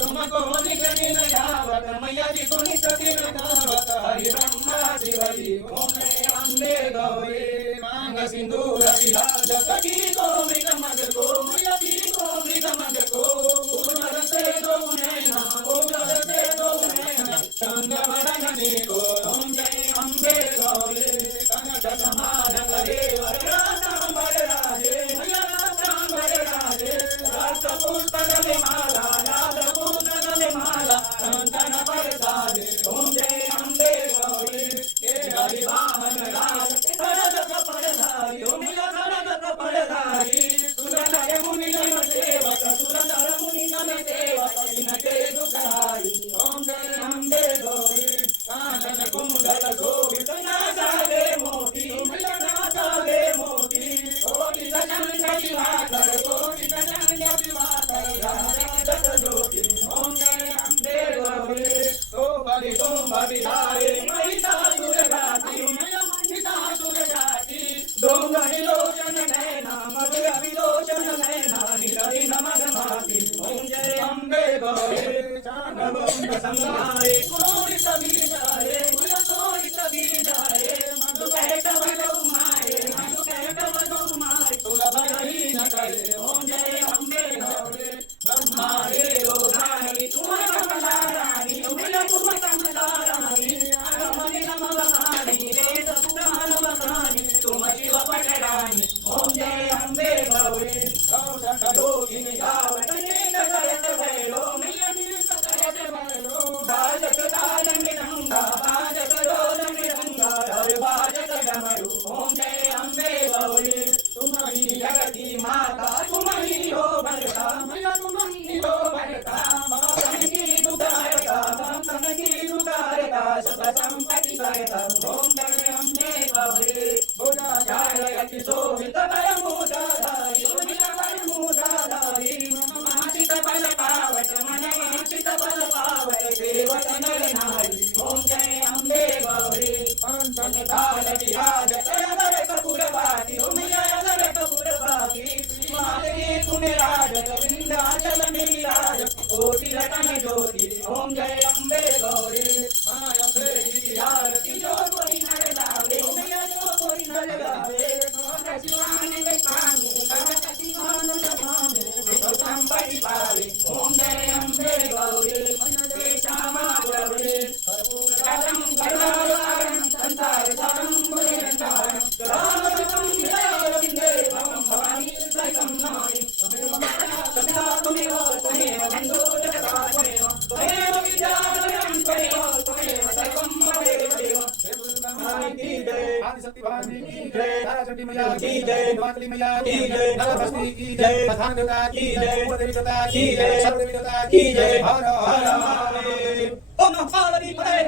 तुमको निकली न धावत मैया जी को निकली न धावत हरि ब्रह्मा शिवजी ओमे अम्बे गौरी मांग सिंदूर विराज सखी को मृग मग को मैया जी को मृग मग को उमर से दो नैना उमर से दो नैना चंद मरंगनी को ओम जय अम्बे गौरी कनक समार करे वरदांबर राजे मैया राजांबर राजे राजपुत्र माला माला चंदन परसादे ओम जय अम्बे गौरी के हरि वाहन राज शरद कपड़धारी ओम शरद कपड़धारी सुरनर मुनि जन सेवक सुरनर मुनि जन सेवक इनके दुखहारी ओम जय अम्बे गौरी कानन कुंडल शोभित नासावे मोती ओम नासावे मोती कोटि सजन दिवाकर कोटि सजन दिवाकर राजत ज्योति ओम जय अम्बे गौरी सोमरि धारे महिषासुर घाती महिषासुर घाती डोंगरि लोचन नैना मधुर विलोचन नैना निरहि नमन भाती ओम जय अम्बे गौरी चांगमुंड संहारे कोटि सबीर जाए कोटि सबीर जाए मधु कैटव माए मधु कैटव माए सुलभ रही न करे ओम जय अम्बे गौरी ब्रह्मा देव रानी तुम कमला रानी तुम कमला रानी अगमनि नमवसानी वेद पुराण वसानी तुम शिव पटरानी ओम जय अम्बे गौरी कौशक योगिनी गावतनी जगत भैरो मैया सकयत भैरो बाजत ताल मृदंगा बाजत डोल मृदंगा हर बाजत डमरू ओम जय अम्बे गौरी तुम ही जगती माता तुम ही हो भरता मैया तुम ही हो भरता भक्तन की दुधारता भक्तन की दुधारता सब संपत्ति करता ओम जय अम्बे गौरी बुधा चारयति शोभित बलमुदाधारी बलमुदाधारी माचित बल पावत मन माचित बल पावत देवत नर नारी ओम जय अम्बे गौरी पंचन काल विराजत अगर कपूरवाती ओम जय अगर कपूरवाती मालवी तुम्हें राजत विंध्याचल मेरी राज कोटि रतन ज्योति ओम जय अम्बे गौरी मां अम्बे की आरती जो कोई नर गावे ओम जय जो कोई नर गावे शिवानंद स्वामी कनक शिवानंद स्वामी संपत्ति पावे ओम जय अम्बे गौरी मनते श्यामा गौरी कर्पूरम करुणावतारम संसार सारम भुजगेन्द्रम रामदूतं विजयविन्दे भवानी सहितं नमामि सदा त्वमेव त्वमेव बन्धो जगदात्मनेव त्वमेव विद्याधरं त्वमेव त्वमेव सर्वं ममेव देव की जय आदिशक्ति भवानी की जय ताराचंडी मैया की जय मातली मैया की जय नवभस्मी की जय प्रधान देवता की जय देवी देवता की जय सर्व देवी देवता की जय हर हर महादेव ओम नमः पार्वती पते